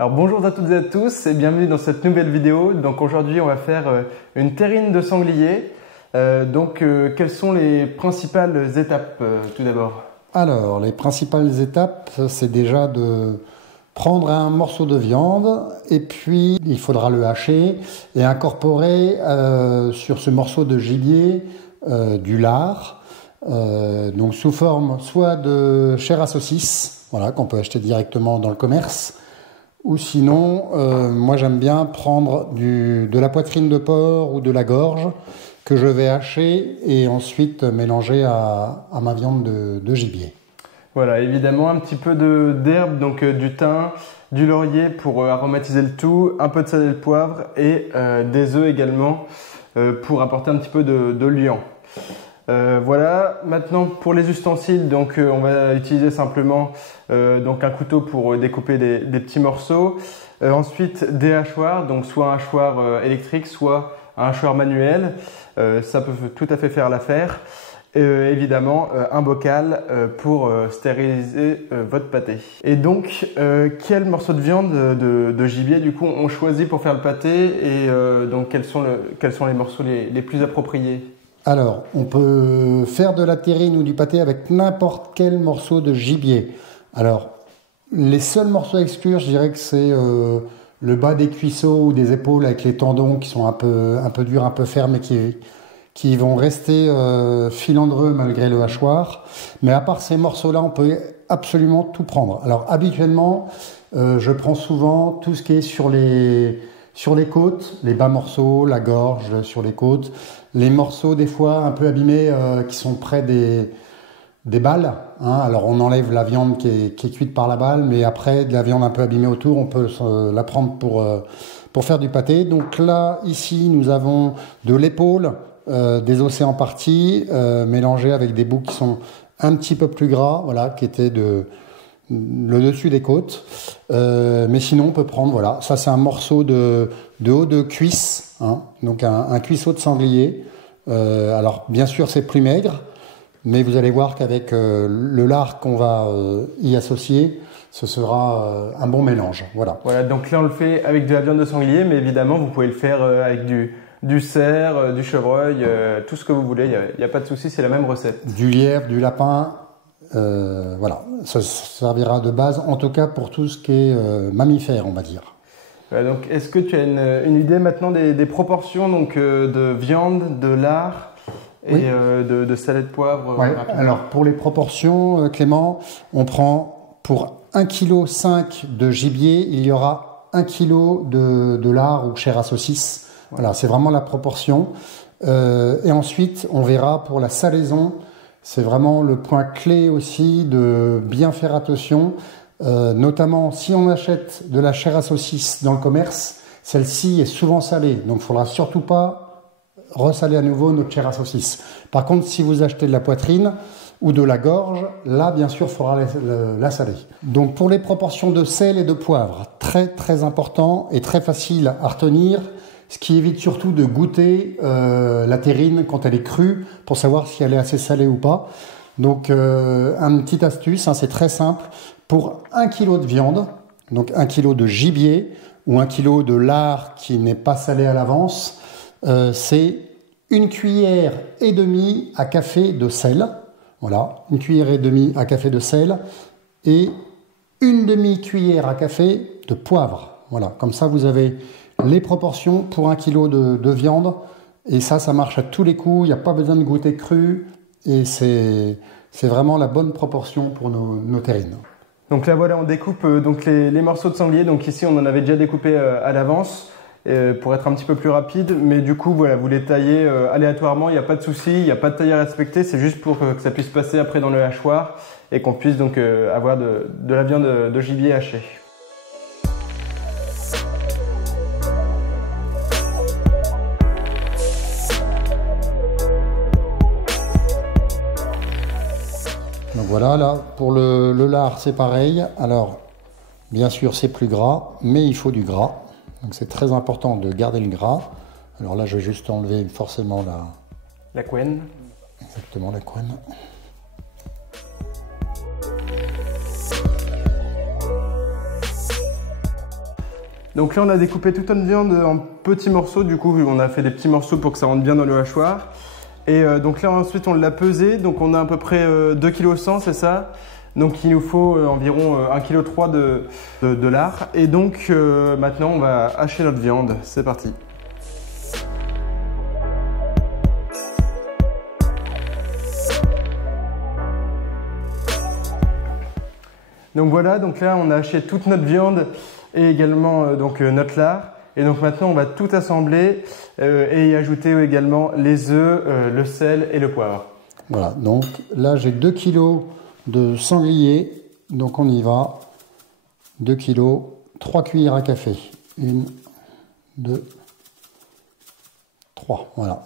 Alors bonjour à toutes et à tous et bienvenue dans cette nouvelle vidéo. Donc aujourd'hui on va faire une terrine de sanglier. Quelles sont les principales étapes tout d'abord? Alors les principales étapes, c'est déjà de prendre un morceau de viande et puis il faudra le hacher et incorporer sur ce morceau de gibier du lard, donc sous forme soit de chair à saucisse, voilà, qu'on peut acheter directement dans le commerce. Ou sinon, moi j'aime bien prendre de la poitrine de porc ou de la gorge que je vais hacher et ensuite mélanger à ma viande de gibier. Voilà, évidemment un petit peu d'herbe, donc du thym, du laurier pour aromatiser le tout, un peu de sel et de poivre et des œufs également pour apporter un petit peu de liant. Voilà, maintenant pour les ustensiles, donc on va utiliser simplement donc un couteau pour découper des petits morceaux. Ensuite des hachoirs, donc soit un hachoir électrique, soit un hachoir manuel. Ça peut tout à fait faire l'affaire. Évidemment un bocal pour stériliser votre pâté. Et donc quel morceau de viande de gibier du coup on choisit pour faire le pâté et donc quels sont les morceaux les plus appropriés? Alors, on peut faire de la terrine ou du pâté avec n'importe quel morceau de gibier. Alors, les seuls morceaux à exclure, je dirais que c'est le bas des cuisseaux ou des épaules avec les tendons qui sont un peu durs, un peu fermes et qui vont rester filandreux malgré le hachoir. Mais à part ces morceaux-là, on peut absolument tout prendre. Alors, habituellement, je prends souvent tout ce qui est sur les côtes, les bas morceaux, la gorge sur les côtes, les morceaux des fois un peu abîmés qui sont près des balles. Hein. Alors on enlève la viande qui est cuite par la balle, mais après de la viande un peu abîmée autour, on peut la prendre pour faire du pâté. Donc là, ici, nous avons de l'épaule, des osseils en partie, mélangés avec des bouts qui sont un petit peu plus gras, voilà, qui étaient le dessus des côtes, mais sinon on peut prendre, voilà, ça c'est un morceau de haut de cuisse, hein, donc un cuisseau de sanglier. Alors bien sûr c'est plus maigre, mais vous allez voir qu'avec le lard qu'on va y associer, ce sera un bon mélange. Voilà. Voilà, donc là on le fait avec de la viande de sanglier, mais évidemment vous pouvez le faire avec du cerf, du chevreuil, tout ce que vous voulez, il n'y a pas de souci, c'est la même recette. Du lièvre, du lapin. Voilà, ça servira de base, en tout cas pour tout ce qui est mammifère, on va dire. Donc, est-ce que tu as une idée maintenant des proportions donc, de viande, de lard et oui. de salade de poivre? Ouais. Alors, pour les proportions, Clément, on prend pour 1,5 kg de gibier, il y aura 1 kg de lard ou chair à saucisse. Voilà, c'est vraiment la proportion. Et ensuite, on verra pour la salaison. C'est vraiment le point clé aussi de bien faire attention, notamment si on achète de la chair à saucisse dans le commerce, celle-ci est souvent salée, donc il ne faudra surtout pas ressaler à nouveau notre chair à saucisse. Par contre, si vous achetez de la poitrine ou de la gorge, là bien sûr il faudra la saler. Donc pour les proportions de sel et de poivre, très très important et très facile à retenir. Ce qui évite surtout de goûter la terrine quand elle est crue pour savoir si elle est assez salée ou pas. Donc, une petite astuce, hein, c'est très simple. Pour 1 kg de viande, donc 1 kg de gibier ou 1 kg de lard qui n'est pas salé à l'avance, c'est 1,5 cuillère à café de sel. Voilà, 1,5 cuillère à café de sel et 1/2 cuillère à café de poivre. Voilà, comme ça vous avez les proportions pour 1 kg de viande et ça marche à tous les coups, il n'y a pas besoin de goûter cru et c'est vraiment la bonne proportion pour nos terrines. Donc là voilà, on découpe donc les morceaux de sanglier, donc ici on en avait déjà découpé à l'avance pour être un petit peu plus rapide, mais du coup voilà, vous les taillez aléatoirement, il n'y a pas de souci, il n'y a pas de taille à respecter, c'est juste pour que ça puisse passer après dans le hachoir et qu'on puisse donc avoir de la viande de gibier hachée. Donc voilà, là, pour le lard, c'est pareil. Alors, bien sûr, c'est plus gras, mais il faut du gras. Donc c'est très important de garder le gras. Alors là, je vais juste enlever forcément la couenne. Exactement, la couenne. Donc là, on a découpé toute notre viande en petits morceaux. Du coup, on a fait des petits morceaux pour que ça rentre bien dans le hachoir. Et donc là, ensuite, on l'a pesé. Donc on a à peu près 2,1 kg, c'est ça? Donc il nous faut environ 1,3 kg de lard. Et donc maintenant, on va hacher notre viande. C'est parti. Donc voilà, donc là on a haché toute notre viande et également notre lard. Et donc maintenant on va tout assembler et y ajouter également les œufs, le sel et le poivre. Voilà, donc là j'ai 2 kg de sanglier, donc on y va. 2 kg, 3 cuillères à café. 1, 2, 3, voilà.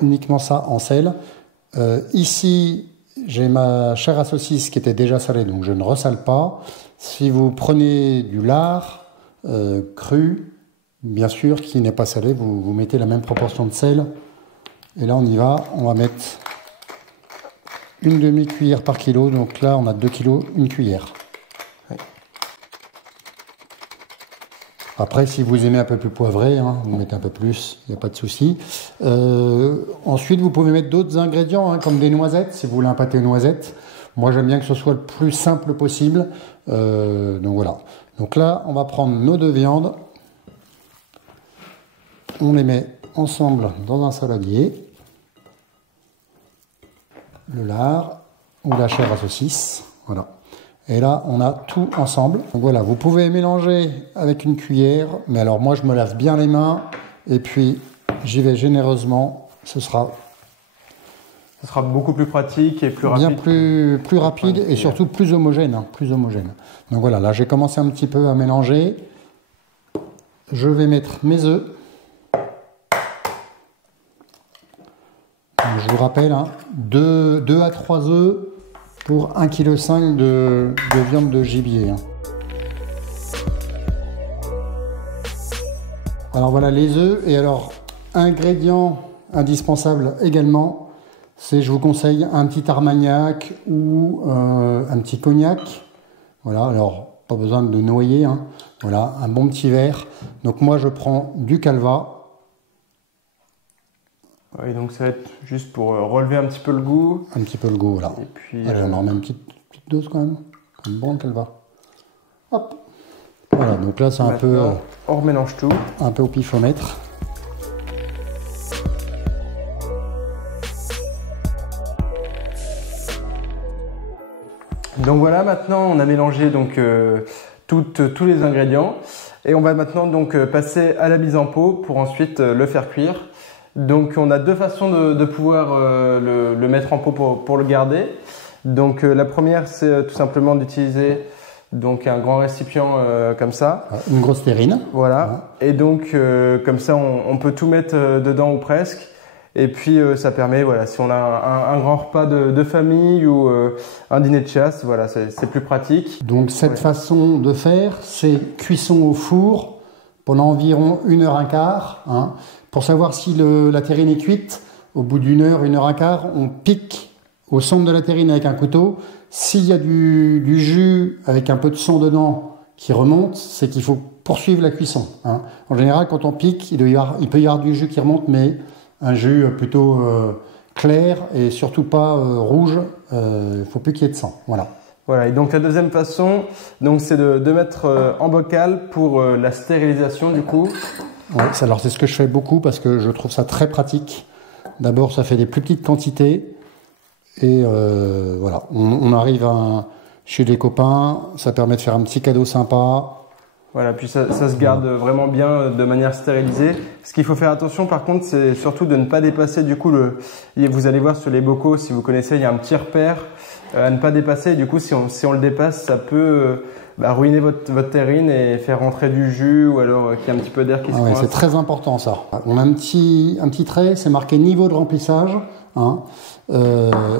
Uniquement ça en sel. Ici, j'ai ma chair à saucisse qui était déjà salée, donc je ne ressale pas. Si vous prenez du lard cru, bien sûr, qui n'est pas salé, vous mettez la même proportion de sel. Et là, on y va. On va mettre une demi-cuillère par kilo. Donc là, on a 2 kg, une cuillère. Ouais. Après, si vous aimez un peu plus poivré, hein, vous mettez un peu plus, il n'y a pas de souci. Ensuite, vous pouvez mettre d'autres ingrédients, hein, comme des noisettes, si vous voulez un pâté aux noisettes. Moi, j'aime bien que ce soit le plus simple possible. Donc voilà. Donc là, on va prendre nos 2 viandes. On les met ensemble dans un saladier. Le lard ou la chair à saucisse. Voilà. Et là, on a tout ensemble. Donc voilà, vous pouvez mélanger avec une cuillère. Mais alors moi, je me lave bien les mains. Et puis, j'y vais généreusement. Ce sera beaucoup plus pratique et plus rapide. Bien plus rapide et surtout plus homogène. Hein, plus homogène. Donc voilà, là, j'ai commencé un petit peu à mélanger. Je vais mettre mes œufs. Donc, je vous rappelle, hein, 2 à 3 œufs pour 1,5 kg de viande de gibier. Hein. Alors voilà les œufs. Et alors, ingrédient indispensable également, c'est, je vous conseille, un petit armagnac ou un petit cognac. Voilà, alors pas besoin de noyer. Hein. Voilà, un bon petit verre. Donc moi, je prends du calva. Oui, donc ça va être juste pour relever un petit peu le goût. Un petit peu le goût, voilà. Et puis, allez, on en remet une petite dose quand même. Comme bon calva. Hop. Voilà, donc là c'est un peu... on remélange tout. Un peu au pifomètre. Donc voilà, maintenant on a mélangé donc tous les ingrédients. Et on va maintenant donc passer à la mise en pot pour ensuite le faire cuire. Donc on a 2 façons de pouvoir le mettre en pot pour le garder. Donc la première, c'est tout simplement d'utiliser donc un grand récipient comme ça. Une grosse terrine. Voilà. Et donc comme ça, on peut tout mettre dedans ou presque. Et puis ça permet, voilà, si on a un grand repas de famille ou un dîner de chasse, voilà, c'est plus pratique. Donc cette façon de faire, c'est cuisson au four pendant environ 1h15. Hein. Pour savoir si la terrine est cuite, au bout d'1 heure, 1h15, on pique au centre de la terrine avec un couteau. S'il y a du jus avec un peu de sang dedans qui remonte, c'est qu'il faut poursuivre la cuisson. Hein. En général, quand on pique, il peut y avoir du jus qui remonte, mais un jus plutôt clair et surtout pas rouge. Il ne faut plus qu'il y ait de sang. Voilà. Voilà, et donc la deuxième façon, c'est de mettre en bocal pour la stérilisation du coup. Ouais, alors c'est ce que je fais beaucoup parce que je trouve ça très pratique. D'abord, ça fait des plus petites quantités et voilà, on arrive chez des copains, ça permet de faire un petit cadeau sympa. Voilà, puis ça se garde vraiment bien de manière stérilisée. Ce qu'il faut faire attention par contre, c'est surtout de ne pas dépasser du coup vous allez voir sur les bocaux, si vous connaissez, il y a un petit repère à ne pas dépasser. Du coup, si on le dépasse, ça peut ruiner votre terrine et faire rentrer du jus ou alors qu'il y ait un petit peu d'air qui se coince. C'est très important ça. On a un petit trait, c'est marqué niveau de remplissage. Hein.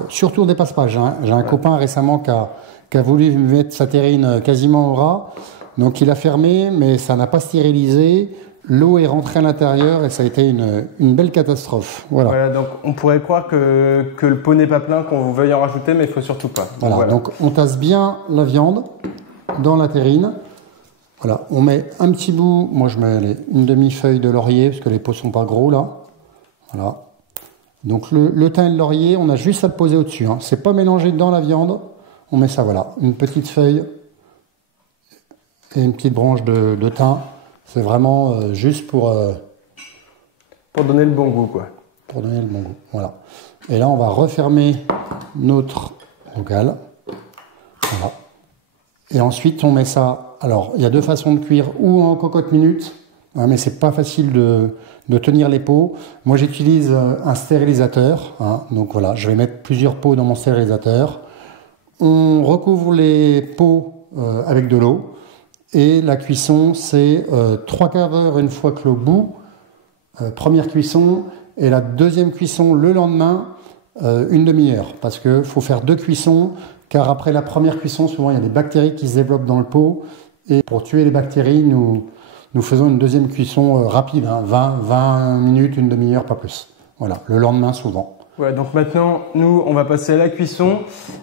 Surtout on ne dépasse pas. J'ai un copain récemment qui a voulu mettre sa terrine quasiment au ras. Donc il a fermé, mais ça n'a pas stérilisé. L'eau est rentrée à l'intérieur et ça a été une belle catastrophe. Voilà, donc on pourrait croire que le pot n'est pas plein, qu'on veuille en rajouter, mais il ne faut surtout pas. Donc on tasse bien la viande dans la terrine. Voilà, on met un petit bout, moi je mets une demi-feuille de laurier, parce que les pots sont pas gros là. Voilà. Donc le thym et le laurier, on a juste à le poser au-dessus. Hein. C'est pas mélangé dans la viande. On met ça, voilà. Une petite feuille et une petite branche de thym. C'est vraiment juste pour donner le bon goût, quoi. Pour donner le bon goût, voilà. Et là, on va refermer notre bocal. Voilà. Et ensuite, on met ça... Alors, il y a deux façons de cuire, ou en cocotte minute, hein, mais c'est pas facile de tenir les pots. Moi, j'utilise un stérilisateur. Hein, donc voilà, je vais mettre plusieurs pots dans mon stérilisateur. On recouvre les pots avec de l'eau. Et la cuisson, c'est 3/4 d'heure une fois que le bout. Première cuisson. Et la deuxième cuisson le lendemain, une demi-heure. Parce qu'il faut faire 2 cuissons. Car après la première cuisson, souvent, il y a des bactéries qui se développent dans le pot. Et pour tuer les bactéries, nous faisons une deuxième cuisson rapide. Hein, 20 minutes, une demi-heure, pas plus. Voilà, le lendemain souvent. Ouais, donc maintenant, nous, on va passer à la cuisson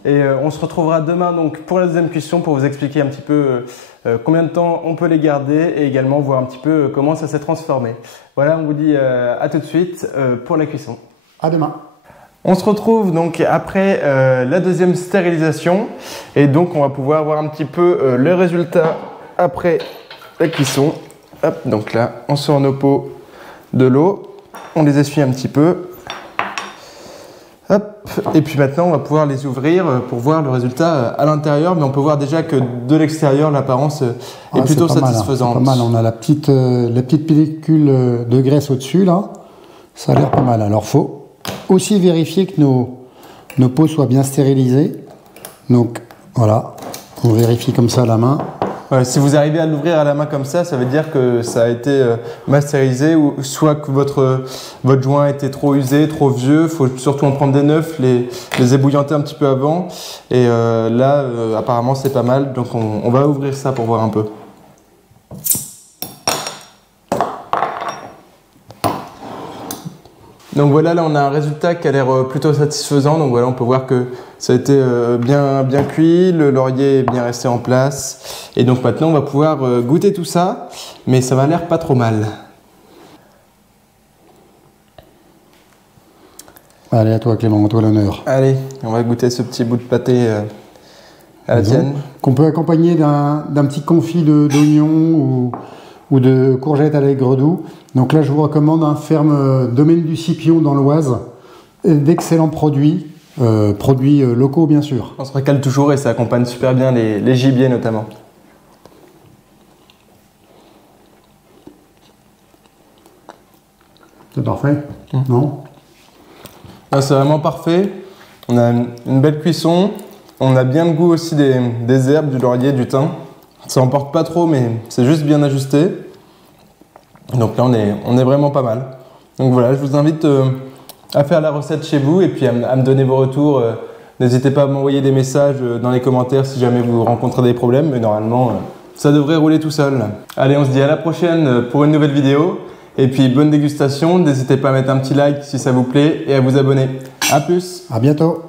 et on se retrouvera demain donc pour la deuxième cuisson pour vous expliquer un petit peu combien de temps on peut les garder et également voir un petit peu comment ça s'est transformé. Voilà, on vous dit à tout de suite pour la cuisson. À demain. On se retrouve donc après la deuxième stérilisation et donc on va pouvoir voir un petit peu le résultat après la cuisson. Hop, donc là, on sort nos pots de l'eau, on les essuie un petit peu. Hop. Et puis maintenant, on va pouvoir les ouvrir pour voir le résultat à l'intérieur, mais on peut voir déjà que de l'extérieur, l'apparence est plutôt satisfaisante. Mal, hein, pas mal, on a la petite pellicule de graisse au-dessus, là. Ça a l'air pas mal. Alors, il faut aussi vérifier que nos pots soient bien stérilisés. Donc, voilà, on vérifie comme ça à la main. Ouais, si vous arrivez à l'ouvrir à la main comme ça veut dire que ça a été mastérisé ou soit que votre joint était trop usé, trop vieux. Il faut surtout en prendre des neufs, les ébouillanter un petit peu avant. Et là, apparemment, c'est pas mal. Donc, on va ouvrir ça pour voir un peu. Donc voilà, là on a un résultat qui a l'air plutôt satisfaisant. Donc voilà, on peut voir que ça a été bien cuit, le laurier est bien resté en place. Et donc maintenant on va pouvoir goûter tout ça, mais ça m'a l'air pas trop mal. Allez, à toi Clément, à toi l'honneur. Allez, on va goûter ce petit bout de pâté à la tienne. Qu'on peut accompagner d'un petit confit d'oignon ou de courgettes à l'aigre doux. Donc là, je vous recommande un ferme Domaine du Scipion dans l'Oise. D'excellents produits, produits locaux bien sûr. On se régale toujours et ça accompagne super bien les gibiers notamment. C'est parfait, non? C'est vraiment parfait. On a une belle cuisson. On a bien le goût aussi des herbes, du laurier, du thym. Ça emporte pas trop, mais c'est juste bien ajusté. Donc là, on est vraiment pas mal. Donc voilà, je vous invite à faire la recette chez vous et puis à me donner vos retours. N'hésitez pas à m'envoyer des messages dans les commentaires si jamais vous rencontrez des problèmes. Mais normalement, ça devrait rouler tout seul. Allez, on se dit à la prochaine pour une nouvelle vidéo. Et puis, bonne dégustation. N'hésitez pas à mettre un petit like si ça vous plaît et à vous abonner. À plus. À bientôt.